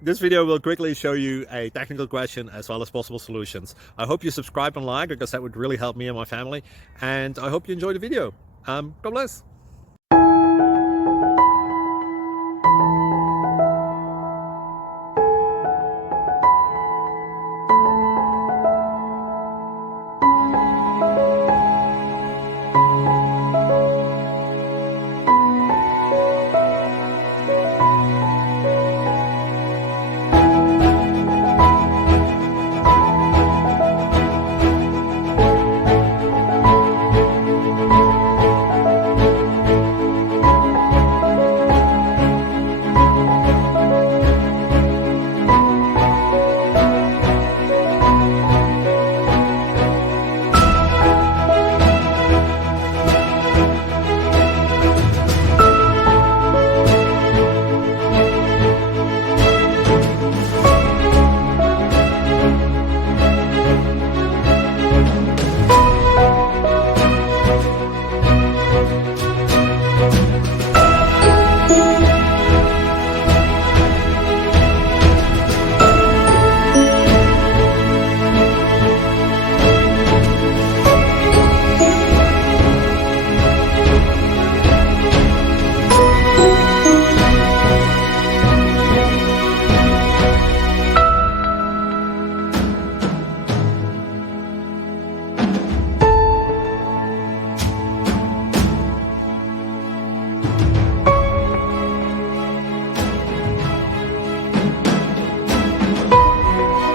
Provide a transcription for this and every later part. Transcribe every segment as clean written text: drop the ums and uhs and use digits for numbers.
This video will quickly show you a technical question as well as possible solutions. I hope you subscribe and like, because that would really help me and my family. And I hope you enjoy the video. God bless.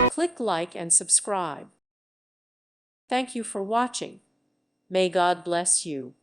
Click like and subscribe. Thank you for watching. May God bless you.